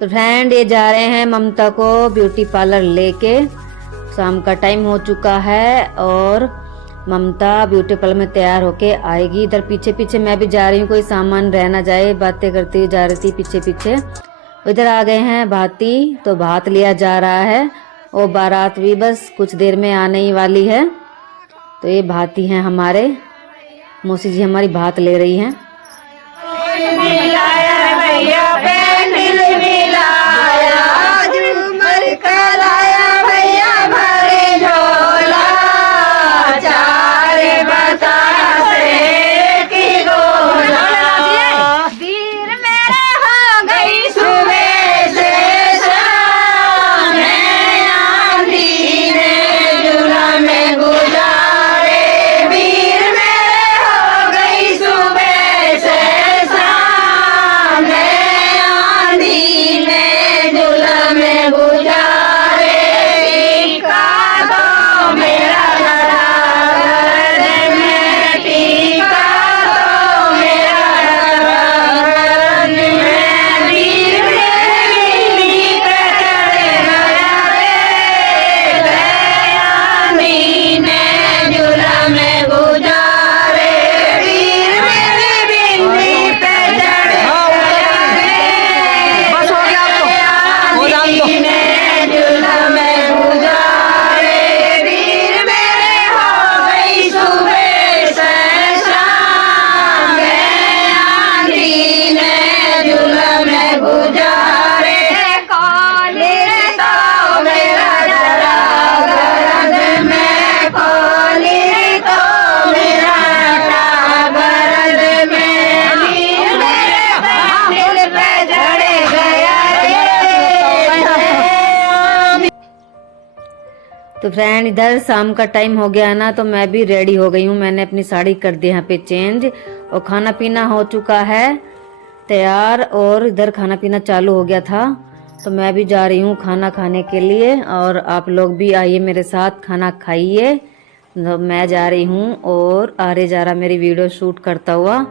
तो फ्रेंड ये जा रहे हैं ममता को ब्यूटी पार्लर लेके। शाम का टाइम हो चुका है और ममता ब्यूटी पार्लर में तैयार होके आएगी। इधर पीछे पीछे मैं भी जा रही हूँ, कोई सामान रह ना जाए, बातें करती हुई जा रही थी पीछे पीछे। इधर आ गए हैं भाती, तो भात लिया जा रहा है और बारात भी बस कुछ देर में आने ही वाली है। तो ये भाती हैं हमारे मौसी जी, हमारी भात ले रही हैं। तो फ्रेंड इधर शाम का टाइम हो गया ना, तो मैं भी रेडी हो गई हूँ। मैंने अपनी साड़ी कर दी यहाँ पे चेंज और खाना पीना हो चुका है तैयार, और इधर खाना पीना चालू हो गया था। तो मैं भी जा रही हूँ खाना खाने के लिए और आप लोग भी आइए मेरे साथ खाना खाइए। तो मैं जा रही हूँ और आरे जा रहा मेरी वीडियो शूट करता हुआ।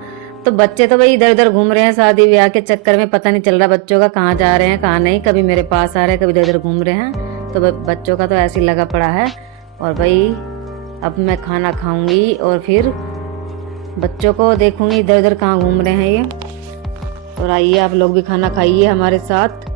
तो बच्चे तो भाई इधर उधर घूम रहे हैं, शादी ब्याह के चक्कर में पता नहीं चल रहा बच्चों का कहाँ जा रहे हैं कहाँ नहीं। कभी मेरे पास आ रहे हैं, कभी इधर उधर घूम रहे हैं। तो बच्चों का तो ऐसे ही लगा पड़ा है। और भाई अब मैं खाना खाऊंगी और फिर बच्चों को देखूंगी इधर उधर कहाँ घूम रहे हैं ये। और आइए आप लोग भी खाना खाइए हमारे साथ।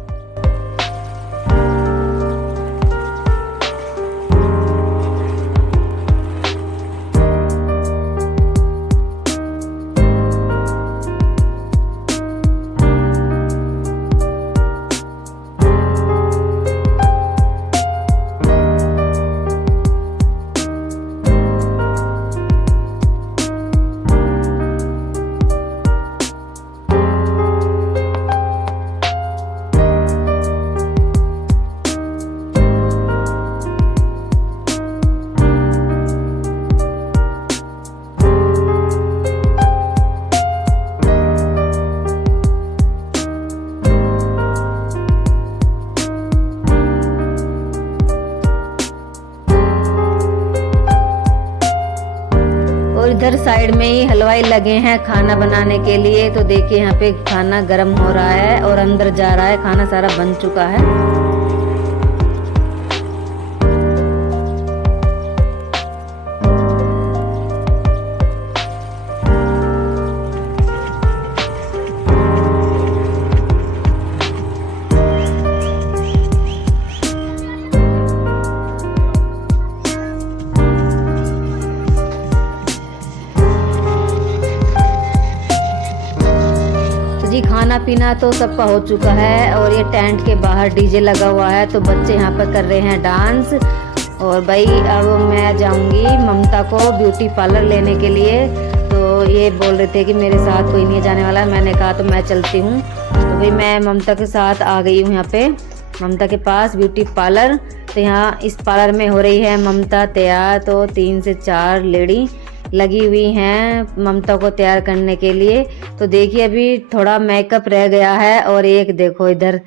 इधर साइड में ही हलवाई लगे हैं खाना बनाने के लिए। तो देखिए यहाँ पे खाना गर्म हो रहा है और अंदर जा रहा है, खाना सारा बन चुका है। जी खाना पीना तो सबका हो चुका है और ये टेंट के बाहर डीजे लगा हुआ है। तो बच्चे यहाँ पर कर रहे हैं डांस। और भाई अब मैं जाऊंगी ममता को ब्यूटी पार्लर लेने के लिए। तो ये बोल रहे थे कि मेरे साथ कोई नहीं जाने वाला। मैंने कहा तो मैं चलती हूँ। तो भाई मैं ममता के साथ आ गई हूँ यहाँ पे ममता के पास ब्यूटी पार्लर। तो यहाँ इस पार्लर में हो रही है ममता तैयार। तो 3 से 4 लेडी लगी हुई हैं ममता को तैयार करने के लिए। तो देखिए अभी थोड़ा मेकअप रह गया है। और एक देखो इधर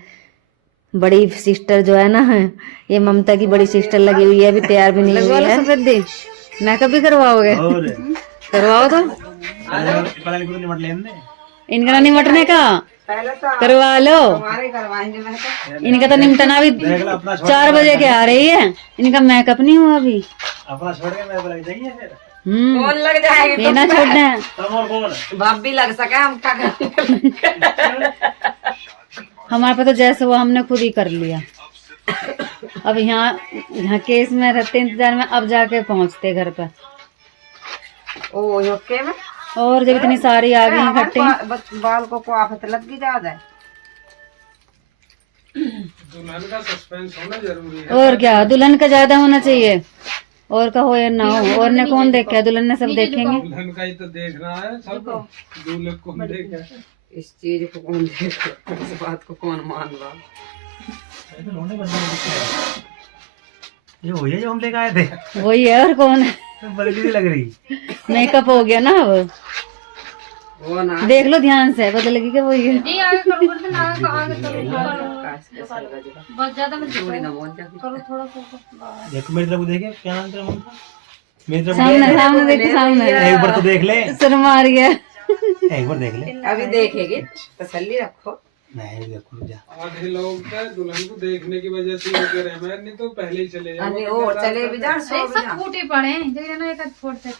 बड़ी सिस्टर जो है ना, ये ममता की बड़ी सिस्टर लगी हुई है, अभी तैयार भी नहीं हुई है। मेकअप भी करवाओगे? करवाओ तो इनका निमटने का पहले तो करवा लो। हमारे करवाएंगे। मैं तो इनका तो निमटना भी 4 बजे के आ रही है, इनका मेकअप नहीं हुआ अभी। अपना छोड़ के मेरे को लग जाइए फिर। कौन लग जाएगी? ये ना छोड़ना है। तुम और कौन? भाभी लग सके हम क्या करें? हमारे पे तो जैसे वो हमने खुद ही कर लिया। अब यहाँ केस में रहते इंतजार में, अब जाके पहुँचते घर पे। ओ योके में और जब इतनी सारी आ गई इकट्ठी। बाल को आफत लग गई ज्यादा। दुल्हन का सस्पेंस होना जरूरी है। और क्या, दुल्हन का ज्यादा होना चाहिए, और का हो या ना हो। और ने कौन देखा, दुल्हन ने सब देखेंगे। दुल्हन का ही तो देखना है सबको, दूल्हे को कौन देखे। इस चीज को कौन देखे, इस बात को कौन मान रहा। ये वही है जो हम लेके आए थे। वही है, और कौन है। बल्कि लग रही। मेकअप हो गया ना अब। वो ना देख लो ध्यान से, पता लगी कि वही है। चूड़ी ना बोल जाती। देखो मेरी तरफ देखे, क्या नाम तेरा मम्मी का? मेरी तरफ सामने सामने देख, सामने एक बार तो देख ले, शर्म आ रही है। एक बार देख ले। अभी देखेगी, तसल्ली रखो। नहीं देखो जा। आधे लोग क्या दुल्हन को देखने की वजह से ये कह रहे हैं, मैं नहीं तो पहले ही चले जाओ। अरे ओ चले भी जा, सो भी जा। फूटे पड़े जो ये ना एक छोड़ते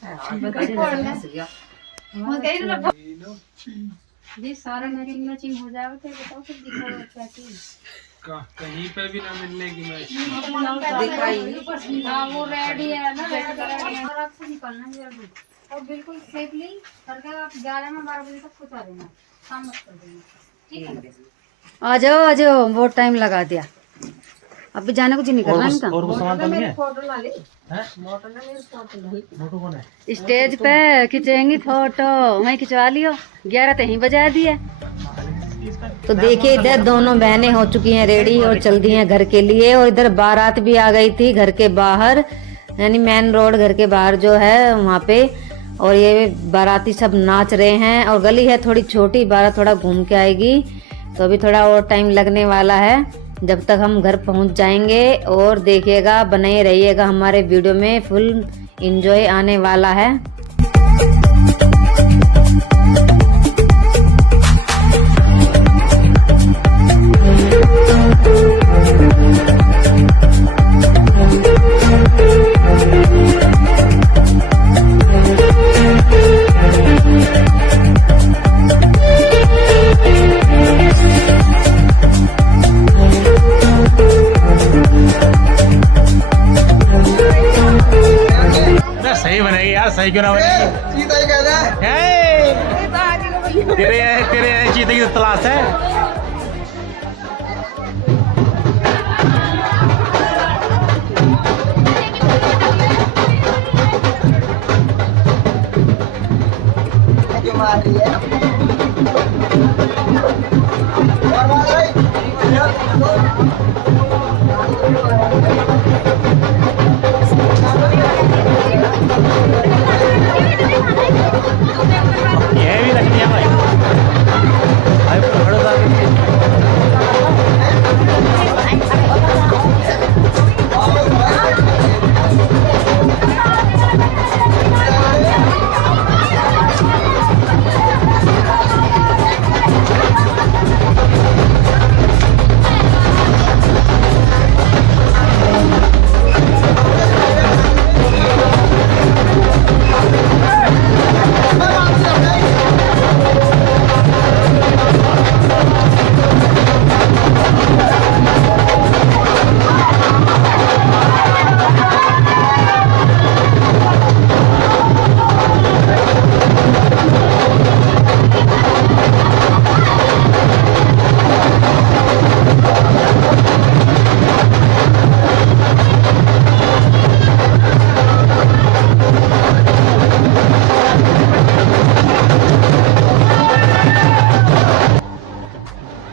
जी सारे मैचिंग हो जाए तो बताओ फिर दिखाओ क्या चीज कहीं पे भी ना मिलने की मैच। दिखाई हाँ वो रेडी है ना, रेडी और आपसे निकलना है जल्दी और बिल्कुल सेफली करके आप 11 में 12 बजे तक पहुंचा देना, काम मत कर देना, ठीक है। आ जाओ, बहुत टाइम लगा दिया। अब भी जाने कुछ नहीं करना इनका। और कुछ सामान तो नहीं है? फोटो ला ले। हैं? फोटो फोटो कौन है? स्टेज पे खिंचेंगी फोटो, वहीं खिंचवा लियो। 11 तो यहीं बजा दिए। तो देखिए इधर दोनों बहनें हो चुकी हैं रेडी और चल दी हैं घर के लिए। और इधर बारात भी आ गई थी घर के बाहर, यानी मेन रोड घर के बाहर जो है वहाँ पे। और ये बाराती सब नाच रहे हैं। और गली है थोड़ी छोटी, बारात थोड़ा घूम के आएगी, तो अभी थोड़ा और टाइम लगने वाला है जब तक हम घर पहुंच जाएंगे। और देखिएगा, बने रहिएगा हमारे वीडियो में, फुल एंजॉय आने वाला है। सही बनेगी यार, सही क्यों ना बनेगी? चीता ही कहता है। तेरे चीते की तलाश है। ये भी लगती है भाई। भाई खड़ो था।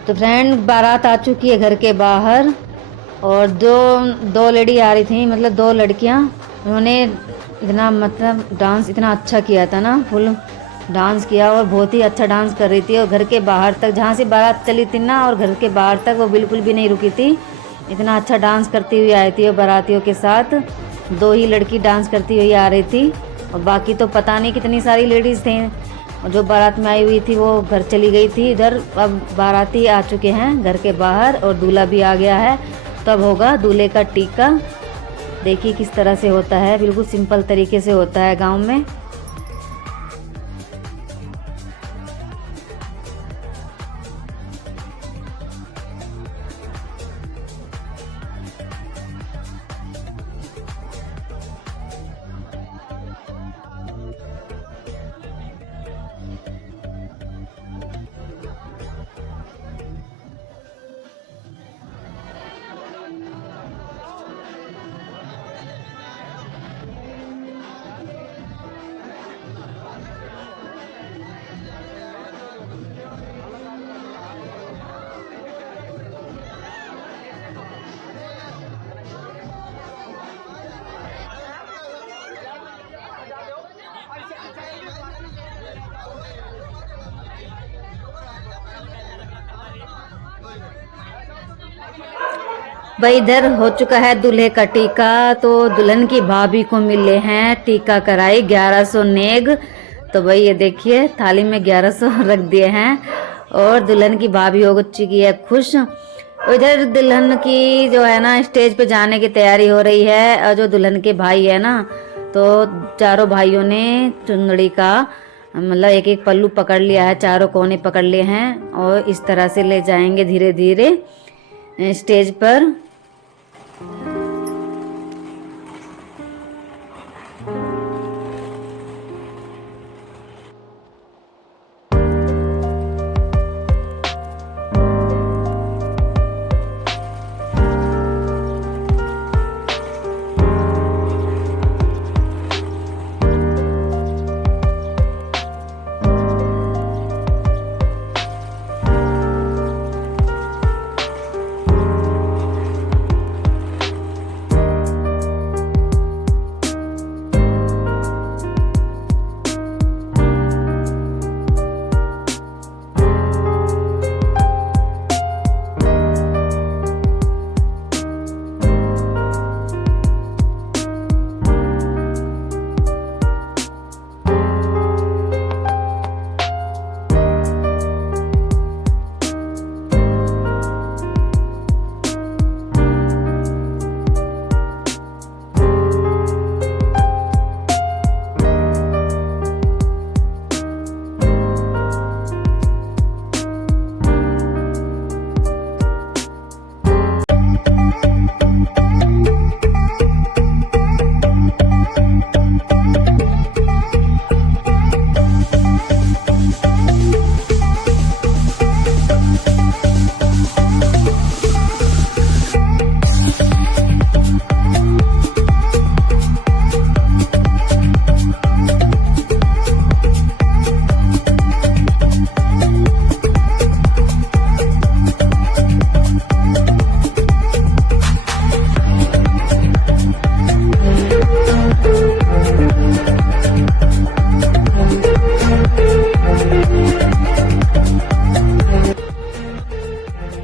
तो फ्रेंड बारात आ चुकी है घर के बाहर। और दो लेडी आ रही थी, मतलब 2 लड़कियां। उन्होंने इतना मतलब डांस इतना अच्छा किया था ना, फुल डांस किया और बहुत ही अच्छा डांस कर रही थी। और घर के बाहर तक, जहाँ से बारात चली थी ना, और घर के बाहर तक वो बिल्कुल भी नहीं रुकी थी। इतना अच्छा डांस करती हुई आई थी। और बारातियों के साथ 2 ही लड़की डांस करती हुई आ रही थी, और बाकी तो पता नहीं कितनी सारी लेडीज़ थी। और जो बारात में आई हुई थी वो घर चली गई थी इधर। अब बाराती आ चुके हैं घर के बाहर और दूल्हा भी आ गया है। तब होगा दूल्हे का टीका। देखिए किस तरह से होता है, बिल्कुल सिंपल तरीके से होता है गांव में। भाई इधर हो चुका है दूल्हे का टीका। तो दुल्हन की भाभी को मिले हैं टीका कराई 1100 नेग। तो भाई ये देखिए थाली में 1100 रख दिए हैं और दुल्हन की भाभी हो चुकी है खुश। इधर दुल्हन की जो है ना स्टेज पे जाने की तैयारी हो रही है। और जो दुल्हन के भाई है ना, तो चारों भाइयों ने चुंदड़ी का मतलब एक एक पल्लू पकड़ लिया है, चारों कोने पकड़ लिए हैं और इस तरह से ले जाएंगे धीरे धीरे स्टेज पर।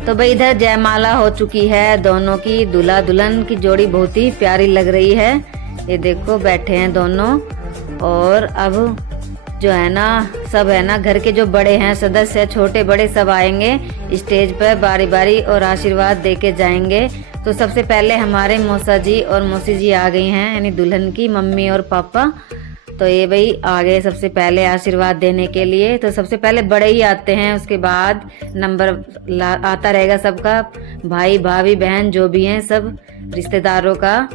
तो भाई इधर जयमाला हो चुकी है दोनों की। दूल्हा दुल्हन की जोड़ी बहुत ही प्यारी लग रही है। ये देखो बैठे हैं दोनों। और अब जो है ना सब है ना घर के जो बड़े हैं सदस्य, छोटे बड़े सब आएंगे स्टेज पर बारी बारी और आशीर्वाद दे के जाएंगे। तो सबसे पहले हमारे मौसा जी और मौसी जी आ गई हैं, यानी दुल्हन की मम्मी और पापा। तो ये भाई आ गए सबसे पहले आशीर्वाद देने के लिए। तो सबसे पहले बड़े ही आते हैं, उसके बाद नंबर आता रहेगा सबका, भाई भाभी बहन जो भी हैं सब रिश्तेदारों का,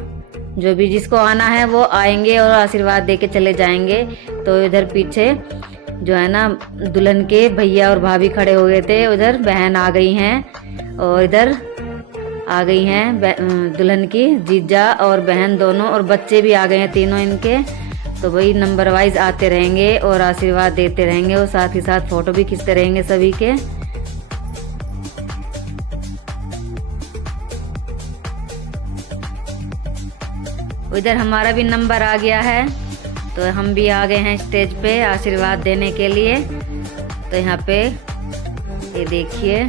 जो भी जिसको आना है वो आएंगे और आशीर्वाद दे के चले जाएंगे। तो इधर पीछे जो है ना दुल्हन के भैया और भाभी खड़े हो गए थे, उधर बहन आ गई हैं और इधर आ गई हैं दुल्हन की जीजा और बहन दोनों, और बच्चे भी आ गए हैं तीनों इनके। तो वही नंबर वाइज आते रहेंगे और आशीर्वाद देते रहेंगे और साथ ही साथ फोटो भी खींचते रहेंगे सभी के। इधर हमारा भी नंबर आ गया है, तो हम भी आ गए हैं स्टेज पे आशीर्वाद देने के लिए। तो यहाँ पे ये देखिए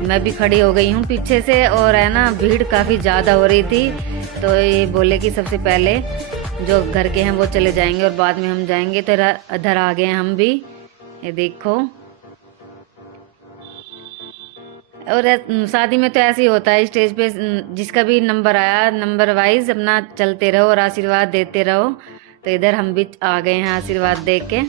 मैं भी खड़ी हो गई हूँ पीछे से, और है ना भीड़ काफ़ी ज़्यादा हो रही थी। तो ये बोले कि सबसे पहले जो घर के हैं वो चले जाएंगे और बाद में हम जाएंगे। तो इधर आ गए हैं हम भी ये देखो। और शादी में तो ऐसे ही होता है, स्टेज पे जिसका भी नंबर आया नंबर वाइज अपना चलते रहो और आशीर्वाद देते रहो। तो इधर हम भी आ गए हैं आशीर्वाद दे के।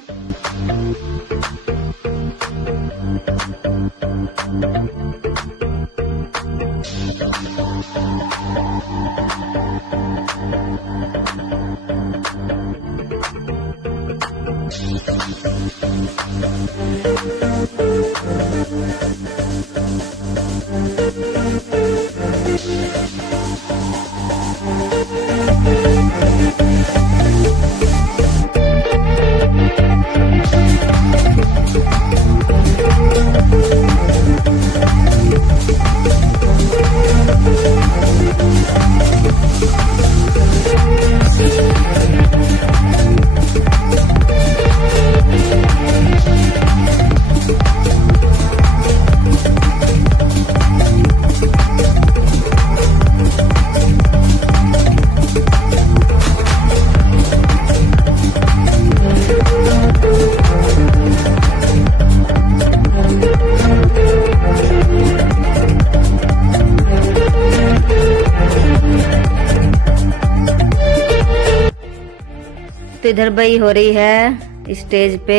तो इधर बई हो रही है स्टेज पे,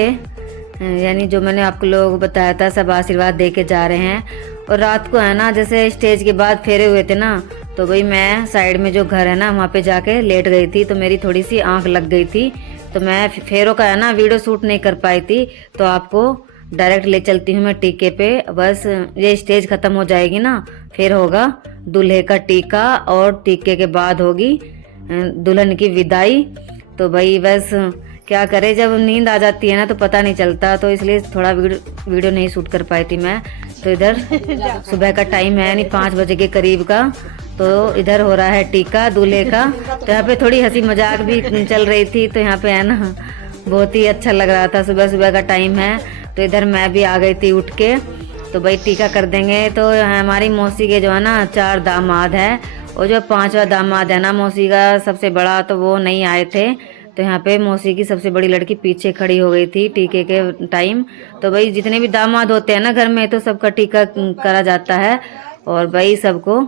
यानी जो मैंने आपको लोग बताया था सब आशीर्वाद दे के जा रहे हैं। और रात को है ना, जैसे स्टेज के बाद फेरे हुए थे ना, तो भाई मैं साइड में जो घर है ना वहाँ पे जाके लेट गई थी। तो मेरी थोड़ी सी आंख लग गई थी, तो मैं फेरों का है ना वीडियो शूट नहीं कर पाई थी। तो आपको डायरेक्ट ले चलती हूँ मैं टीके पे। बस ये स्टेज खत्म हो जाएगी ना, फिर होगा दूल्हे का टीका और टीके के बाद होगी दुल्हन की विदाई। तो भाई बस क्या करे, जब नींद आ जाती है ना तो पता नहीं चलता, तो इसलिए थोड़ा वीडियो नहीं शूट कर पाई थी मैं। तो इधर सुबह का टाइम है, यानी 5 बजे के करीब का। तो इधर हो रहा है टीका दूल्हे का। तो यहाँ पे थोड़ी हंसी मजाक भी चल रही थी, तो यहाँ पे है ना बहुत ही अच्छा लग रहा था। सुबह सुबह का टाइम है, तो इधर मैं भी आ गई थी उठ के। तो भाई टीका कर देंगे। तो हमारी मौसी के जो है ना 4 दामाद है, और जो 5वां दामाद है ना मौसी का सबसे बड़ा, तो वो नहीं आए थे। तो यहाँ पे मौसी की सबसे बड़ी लड़की पीछे खड़ी हो गई थी टीके के टाइम। तो भाई जितने भी दामाद होते हैं ना घर में, तो सबका टीका करा जाता है। और भाई सबको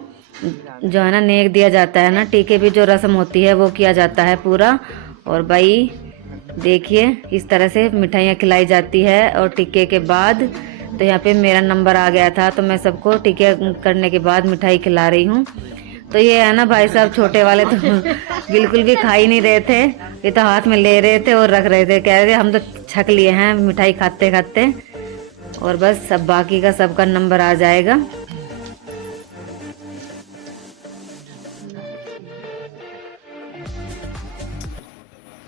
जो है ना नेक दिया जाता है ना, टीके भी जो रस्म होती है वो किया जाता है पूरा। और भाई देखिए इस तरह से मिठाइयाँ खिलाई जाती है। और टीके के बाद तो यहाँ पे मेरा नंबर आ गया था, तो मैं सबको टीके करने के बाद मिठाई खिला रही हूँ। तो ये है ना भाई साहब छोटे वाले तो बिल्कुल भी खा ही नहीं रहे थे, ये तो हाथ में ले रहे थे और रख रहे थे, कह रहे थे हम तो छक लिए हैं मिठाई खाते खाते। और बस सब बाकी का सबका नंबर आ जाएगा।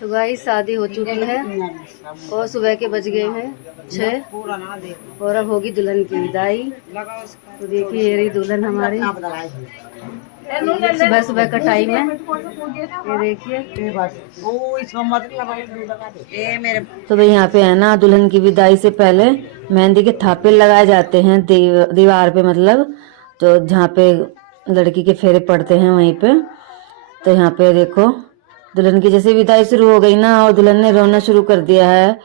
तो गाइस शादी हो चुकी है और सुबह के बज गए हैं 6 और अब होगी दुल्हन की विदाई। तो देखिए ये रही दुल्हन हमारी, सुबह सुबह का टाइम है, ये देखिए। तो भाई यहाँ पे है ना दुल्हन की विदाई से पहले मेहंदी के थापे लगाए जाते हैं दीवार पे, मतलब तो जहाँ पे लड़की के फेरे पड़ते हैं वहीं पे। तो यहाँ पे देखो दुल्हन की जैसे विदाई शुरू हो गई ना और दुल्हन ने रोना शुरू कर दिया है।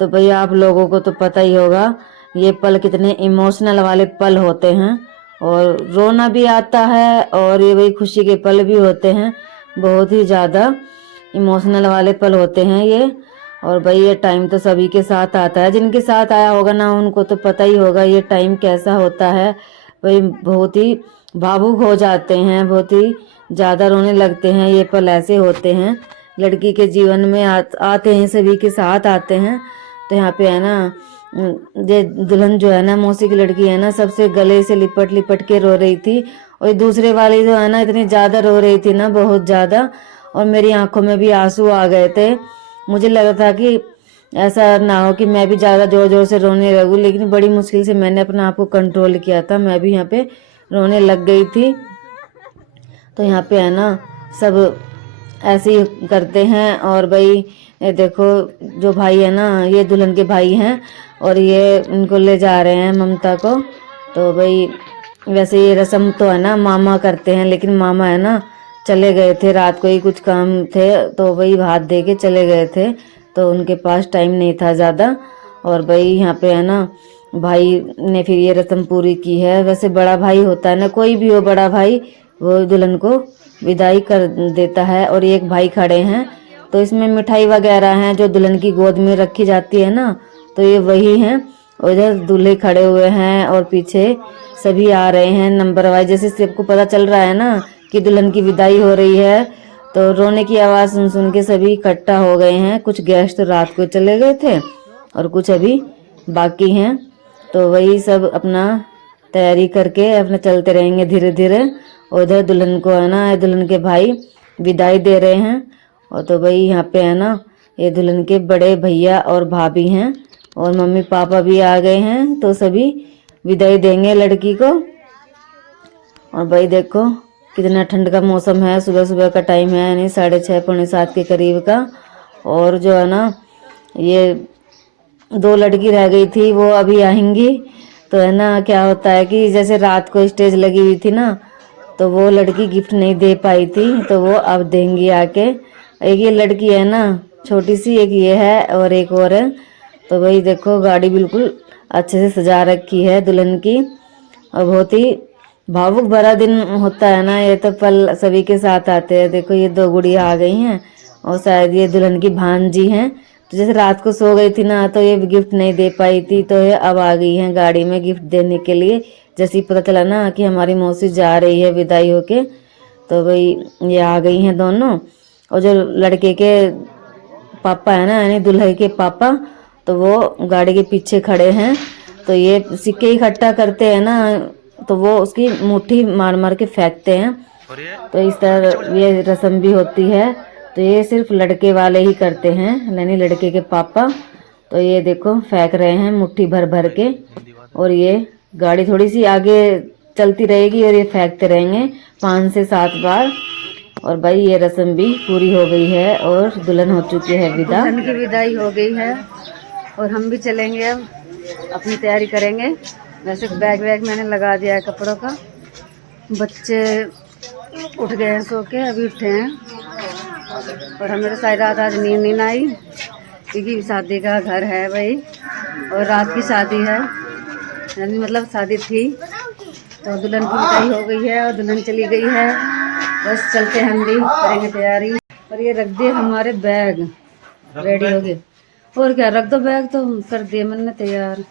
तो भाई आप लोगों को तो पता ही होगा ये पल कितने इमोशनल वाले पल होते हैं, और रोना भी आता है और ये वही खुशी के पल भी होते हैं, बहुत ही ज़्यादा इमोशनल वाले पल होते हैं ये। और भाई ये टाइम तो सभी के साथ आता है, जिनके साथ आया होगा ना उनको तो पता ही होगा ये टाइम कैसा होता है। भाई बहुत ही भावुक हो जाते हैं, बहुत ही ज़्यादा रोने लगते हैं, ये पल ऐसे होते हैं लड़की के जीवन में आते हैं, सभी के साथ आते हैं। तो यहाँ पे है ना ये दुल्हन जो है ना मौसी की लड़की है ना सबसे गले से लिपट लिपट के रो रही थी, और दूसरे वाली जो है ना इतनी ज़्यादा रो रही थी ना, बहुत ज़्यादा, और मेरी आंखों में भी आंसू आ गए थे। मुझे लगा था कि ऐसा ना हो कि मैं भी ज़्यादा जोर जोर से रोने लगूँ, लेकिन बड़ी मुश्किल से मैंने अपने आप को कंट्रोल किया था, मैं भी यहाँ पे रोने लग गई थी। तो यहाँ पे है ना सब ऐसे ही करते हैं। और भाई ये देखो जो भाई है ना ये दुल्हन के भाई हैं, और ये इनको ले जा रहे हैं ममता को। तो भाई वैसे ये रस्म तो है ना मामा करते हैं, लेकिन मामा है ना चले गए थे, रात को ही कुछ काम थे तो वही हाथ दे के चले गए थे, तो उनके पास टाइम नहीं था ज़्यादा। और भाई यहाँ पे है ना भाई ने फिर ये रस्म पूरी की है। वैसे बड़ा भाई होता है ना, कोई भी हो बड़ा भाई, वो दुल्हन को विदाई कर देता है। और एक भाई खड़े हैं, तो इसमें मिठाई वगैरह हैं जो दुल्हन की गोद में रखी जाती है ना, तो ये वही हैं। और इधर दूल्हे खड़े हुए हैं और पीछे सभी आ रहे हैं नंबर वाइज। जैसे सबको पता चल रहा है ना कि दुल्हन की विदाई हो रही है, तो रोने की आवाज़ सुन सुन के सभी इकट्ठा हो गए हैं। कुछ गेस्ट रात को चले गए थे और कुछ अभी बाकी हैं, तो वही सब अपना तैयारी करके अपना चलते रहेंगे धीरे धीरे। और उधर दुल्हन को है ना, दुल्हन के भाई विदाई दे रहे हैं। और तो भाई यहाँ पे है ना, ये दुल्हन के बड़े भैया और भाभी हैं और मम्मी पापा भी आ गए हैं, तो सभी विदाई देंगे लड़की को। और भाई देखो कितना ठंड का मौसम है, सुबह सुबह का टाइम है, यानी 6:30 पौने 7 के करीब का। और जो है ना, ये 2 लड़की रह गई थी, वो अभी आएंगी। तो है ना, क्या होता है कि जैसे रात को स्टेज लगी हुई थी ना, तो वो लड़की गिफ्ट नहीं दे पाई थी, तो वो अब देंगी आके। एक ये लड़की है ना छोटी सी, एक ये है और एक और है। तो भाई देखो गाड़ी बिल्कुल अच्छे से सजा रखी है दुल्हन की, और बहुत ही भावुक भरा दिन होता है ना ये, तो पल सभी के साथ आते हैं। देखो ये 2 गुड़िया आ गई हैं और शायद ये दुल्हन की भांजी हैं। तो जैसे रात को सो गई थी ना, तो ये गिफ्ट नहीं दे पाई थी, तो ये अब आ गई हैं गाड़ी में गिफ्ट देने के लिए। जैसे ही पता चला ना कि हमारी मौसी जा रही है विदाई होके, तो भाई ये आ गई हैं दोनों। और जो लड़के के पापा है ना, यानी दुल्हे के पापा, तो वो गाड़ी के पीछे खड़े हैं। तो ये सिक्के इकट्ठा करते हैं ना, तो वो उसकी मुट्ठी मार मार के फेंकते हैं। तो इस तरह ये रस्म भी होती है। तो ये सिर्फ लड़के वाले ही करते हैं, यानी लड़के के पापा। तो ये देखो फेंक रहे हैं मुट्ठी भर भर के, और ये गाड़ी थोड़ी सी आगे चलती रहेगी और ये फेंकते रहेंगे 5 से 7 बार। और भाई ये रस्म भी पूरी हो गई है और दुल्हन हो चुकी है विदा। दुल्हन की विदाई हो गई है और हम भी चलेंगे, अब अपनी तैयारी करेंगे। वैसे बैग वैग मैंने लगा दिया है कपड़ों का। बच्चे उठ गए हैं सो के, अभी उठे हैं। और हमें तो सारी रात आज नींद नहीं आई, क्योंकि शादी का घर है भाई, और रात की शादी है, यानी मतलब शादी थी। तो दुल्हन की विदाई हो गई है और दुल्हन चली गई है। बस चलते हैं, हम भी करेंगे तैयारी। और ये रख दिए हमारे बैग, रेडी हो गए। और क्या, रख दो बैग, तो कर दिए मैंने तैयार,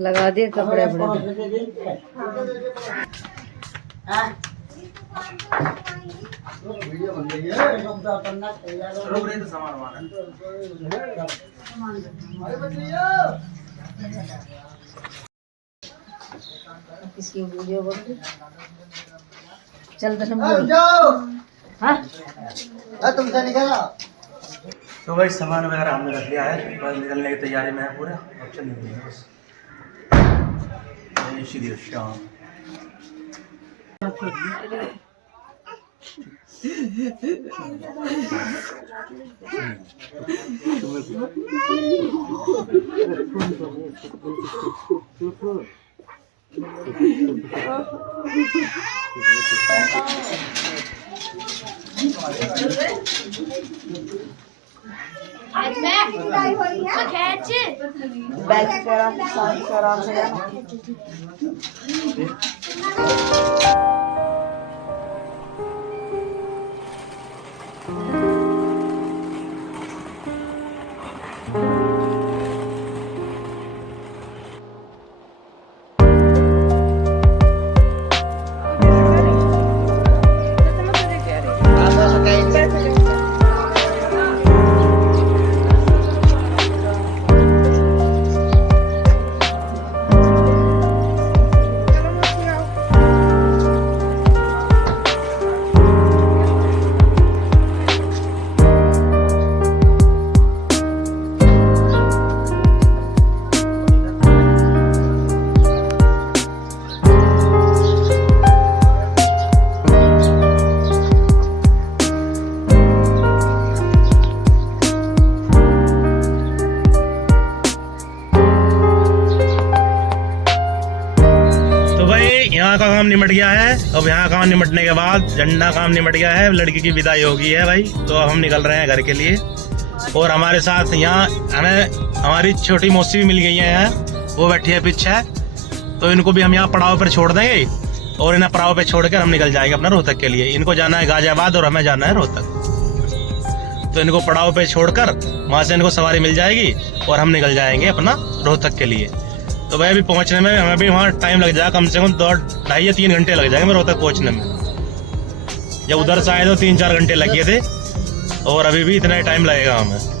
लगा दिए कपड़े वपड़े। किसकी वीडियो बोल रही? चल तुमसे निकला। तो भाई सामान वगैरह हमने रख लिया है, बस निकलने की तैयारी में है पूरा। अब चल निकलेंगे बस। श्री श्याम यहाँ का काम निमट गया है। अब यहाँ काम निमटने के बाद झंडा काम निमट गया है, लड़की की विदाई हो गई है भाई। तो अब हम निकल रहे हैं घर के लिए। और हमारे साथ यहाँ हमें हमारी छोटी मौसी भी मिल गई है यहाँ, वो बैठी है पीछे। तो इनको भी हम यहाँ पड़ाव पर छोड़ देंगे और इन्हें पड़ाव पे छोड़कर हम निकल जाएंगे अपना रोहतक के लिए। इनको जाना है गाजियाबाद और हमें जाना है रोहतक। तो इनको पड़ाव पे छोड़कर वहाँ से इनको सवारी मिल जाएगी और हम निकल जाएंगे अपना रोहतक के लिए। तो वह भी पहुँचने में हमें भी वहाँ टाइम लग जाएगा, कम से कम 2.5 या 3 घंटे लग जाएंगे रोहतक पहुँचने में। जब उधर से आए तो 3-4 घंटे लग गए थे और अभी भी इतना टाइम लगेगा हमें।